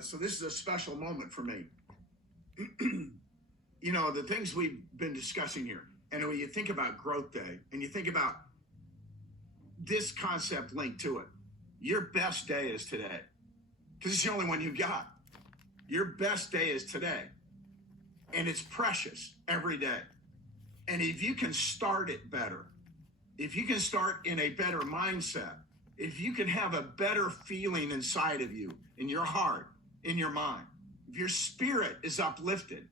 So this is a special moment for me. You know, the things we've been discussing here, and when you think about Growth Day, and you think about this concept linked to it, your best day is today, because it's the only one you got. Your best day is today, and it's precious every day. And if you can start it better, if you can start in a better mindset, if you can have a better feeling inside of you, in your heart, in your mind, if your spirit is uplifted,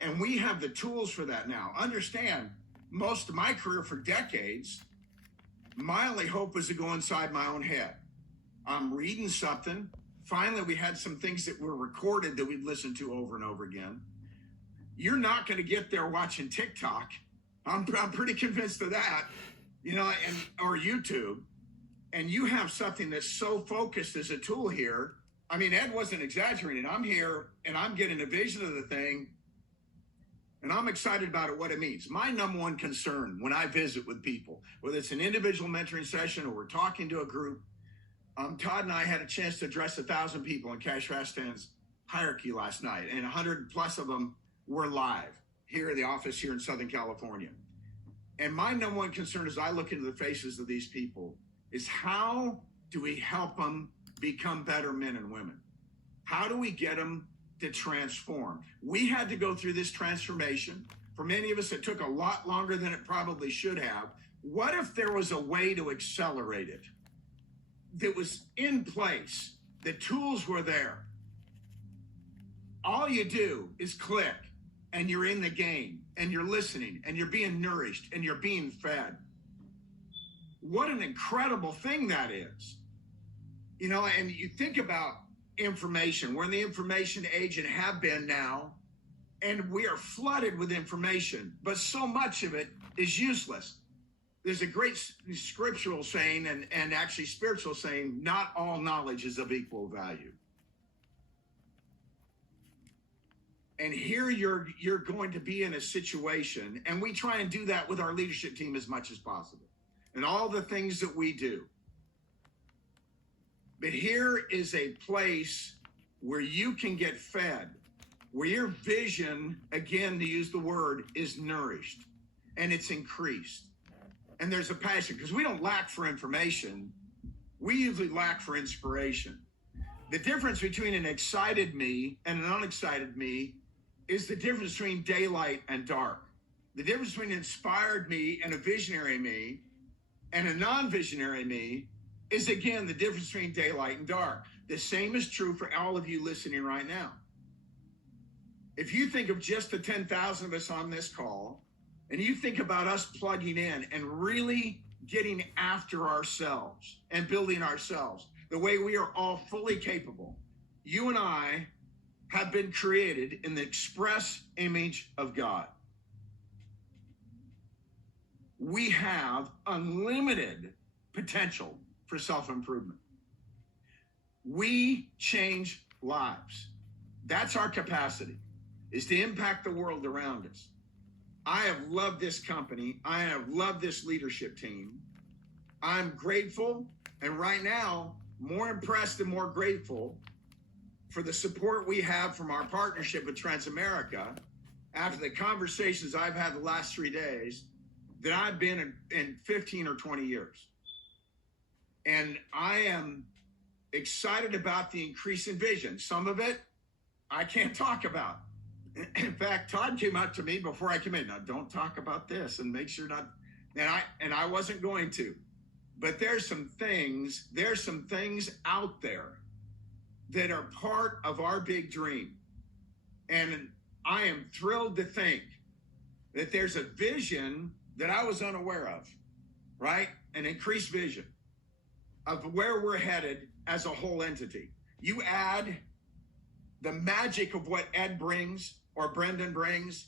and we have the tools for that now. Understand, most of my career for decades, my only hope was to go inside my own head. I'm reading something. Finally, we had some things that were recorded that we'd listen to over and over again. You're not going to get there watching TikTok. I'm pretty convinced of that, you know, or YouTube. And you have something that's so focused as a tool here. I mean, Ed wasn't exaggerating. I'm here and I'm getting a vision of the thing, and I'm excited about it, what it means. My number one concern when I visit with people, whether it's an individual mentoring session or we're talking to a group, Todd and I had a chance to address 1,000 people in Cash Fast 10's hierarchy last night, and 100 plus of them were live here in the office here in Southern California. And my number one concern as I look into the faces of these people is, how do we help them become better men and women? How do we get them to transform? We had to go through this transformation. For many of us, it took a lot longer than it probably should have. What if there was a way to accelerate it that was in place? The tools were there. All you do is click, and you're in the game, and you're listening, and you're being nourished, and you're being fed. What an incredible thing that is. You know, and you think about information. We're in the information age and have been now, and we are flooded with information, but so much of it is useless. There's a great scriptural saying and actually spiritual saying, not all knowledge is of equal value. And here you're going to be in a situation, and we try and do that with our leadership team as much as possible and all the things that we do. But here is a place where you can get fed, where your vision, again, to use the word, is nourished and it's increased. And there's a passion, because we don't lack for information. We usually lack for inspiration. The difference between an excited me and an unexcited me is the difference between daylight and dark. The difference between an inspired me and a visionary me and a non-visionary me is, again, the difference between daylight and dark. The same is true for all of you listening right now. If you think of just the 10,000 of us on this call, and you think about us plugging in and really getting after ourselves and building ourselves the way we are all fully capable, you and I have been created in the express image of God. We have unlimited potential for self-improvement. We change lives. That's our capacity, is to impact the world around us. I have loved this company. I have loved this leadership team. I'm grateful, and right now, more impressed and more grateful for the support we have from our partnership with Transamerica after the conversations I've had the last 3 days that I've been in 15 or 20 years. And I am excited about the increase in vision. Some of it I can't talk about. In fact, Todd came up to me before I came in. Now, don't talk about this, and make sure not. And I wasn't going to. But there's some things out there that are part of our big dream. And I am thrilled to think that there's a vision that I was unaware of, right? An increased vision of where we're headed as a whole entity. You add the magic of what Ed brings or Brendon brings.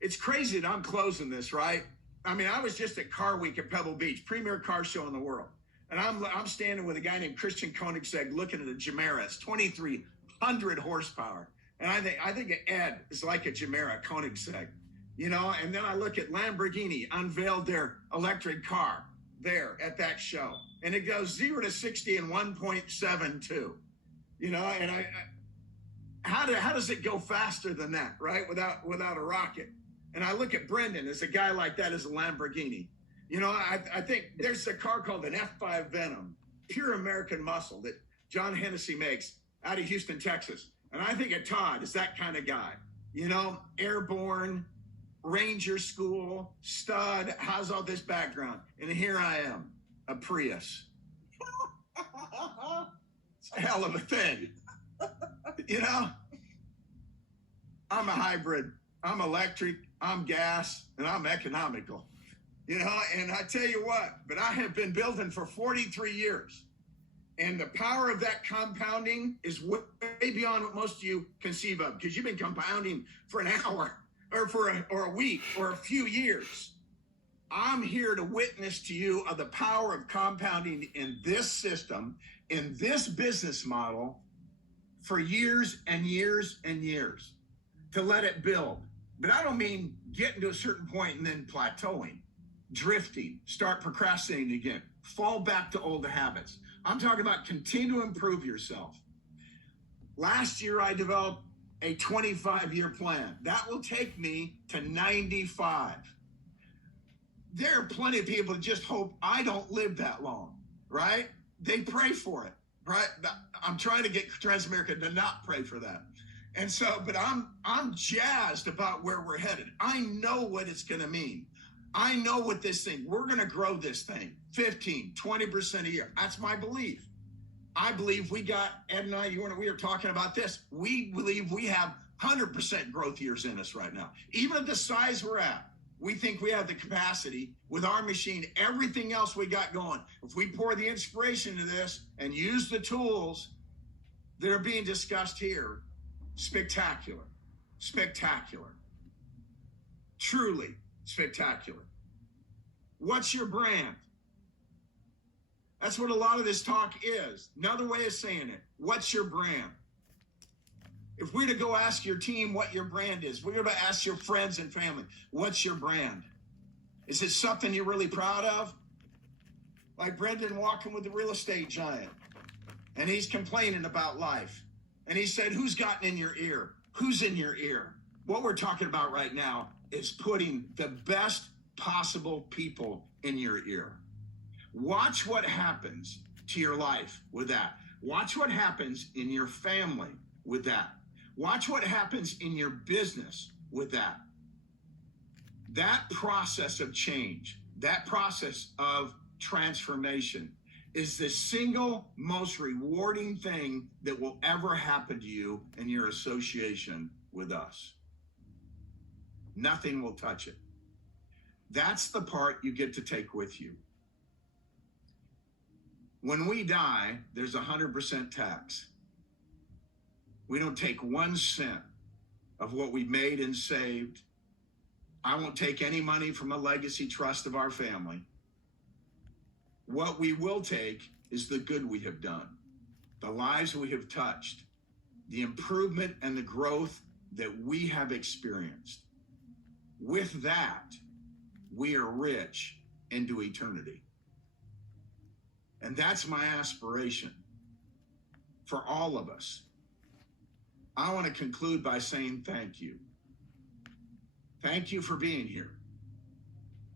It's crazy that I'm closing this, right? I mean, I was just at Car Week at Pebble Beach, premier car show in the world. And I'm standing with a guy named Christian Koenigsegg looking at a Gemera. It's 2,300 horsepower. And I think Ed is like a Gemera Koenigsegg, you know? And then I look at Lamborghini unveiled their electric car there at that show. And it goes 0 to 60 in 1.72, you know? And how does it go faster than that, right? Without a rocket. And I look at Brendon as a guy like that as a Lamborghini. You know, I think there's a car called an F5 Venom, pure American muscle that John Hennessy makes out of Houston, Texas. And I think of Todd as that kind of guy, you know, airborne, Ranger school, stud, how's all this background? And here I am, a Prius. It's a hell of a thing. You know, I'm a hybrid. I'm electric, I'm gas, and I'm economical. You know, and I tell you what, but I have been building for 43 years. And the power of that compounding is way beyond what most of you conceive of, because you've been compounding for an hour or for a week or a few years. I'm here to witness to you of the power of compounding in this system, in this business model for years and years and years, to let it build. But I don't mean getting to a certain point and then plateauing, drifting, start procrastinating again, fall back to old habits. I'm talking about continue to improve yourself. Last year, I developed a 25-year plan. That will take me to 95. There are plenty of people that just hope I don't live that long, right? They pray for it, right? I'm trying to get Transamerica to not pray for that. And so, but I'm jazzed about where we're headed. I know what it's going to mean. I know what this thing, we're going to grow this thing 15, 20% a year. That's my belief. I believe we got, Ed and I, we were talking about this. We believe we have 100% growth years in us right now. Even at the size we're at, we think we have the capacity with our machine, everything else we got going. If we pour the inspiration into this and use the tools that are being discussed here, spectacular, spectacular, truly spectacular. What's your brand? That's what a lot of this talk is. Another way of saying it, what's your brand? If we're to go ask your team what your brand is, we're going to ask your friends and family, what's your brand? Is it something you're really proud of? Like Brendon walking with the real estate giant, and he's complaining about life. And he said, who's gotten in your ear? Who's in your ear? What we're talking about right now is putting the best possible people in your ear. Watch what happens to your life with that. Watch what happens in your family with that. Watch what happens in your business with that. That process of change, that process of transformation is the single most rewarding thing that will ever happen to you in your association with us. Nothing will touch it. That's the part you get to take with you. When we die, there's 100% tax. We don't take 1 cent of what we made and saved. I won't take any money from a legacy trust of our family. What we will take is the good we have done, the lives we have touched, the improvement and the growth that we have experienced. With that, we are rich into eternity. And that's my aspiration for all of us. I want to conclude by saying thank you. Thank you for being here.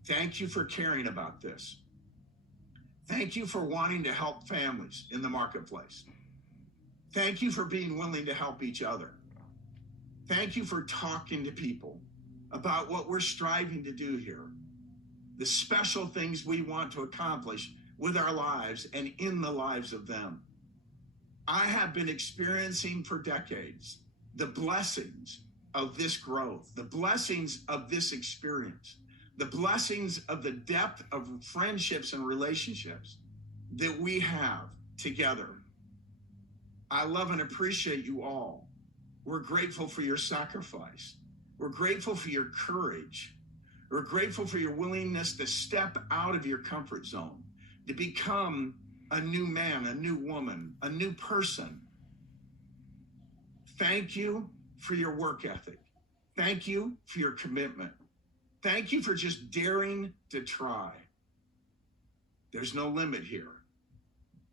Thank you for caring about this. Thank you for wanting to help families in the marketplace. Thank you for being willing to help each other. Thank you for talking to people about what we're striving to do here, the special things we want to accomplish with our lives and in the lives of them. I have been experiencing for decades the blessings of this growth, the blessings of this experience, the blessings of the depth of friendships and relationships that we have together. I love and appreciate you all. We're grateful for your sacrifice. We're grateful for your courage. We're grateful for your willingness to step out of your comfort zone, to become a new man, a new woman, a new person. Thank you for your work ethic. Thank you for your commitment. Thank you for just daring to try. There's no limit here.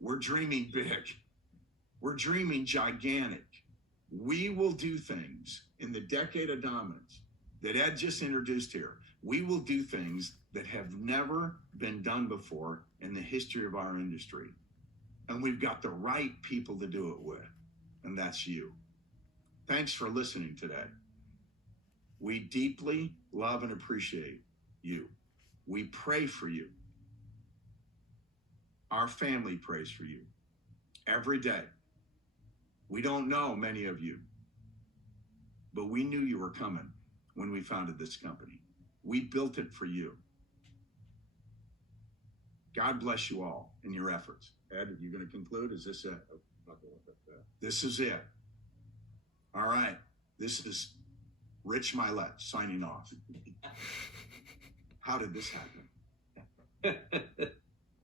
We're dreaming big. We're dreaming gigantic. We will do things in the decade of dominance that Ed just introduced here. We will do things that have never been done before in the history of our industry. And we've got the right people to do it with, and that's you. Thanks for listening today. We deeply love and appreciate you. We pray for you. Our family prays for you every day. We don't know many of you, but we knew you were coming when we founded this company. We built it for you. God bless you all in your efforts. Ed, are you going to conclude? Is this it? This is it. All right. This is Rich Milet signing off. How did this happen?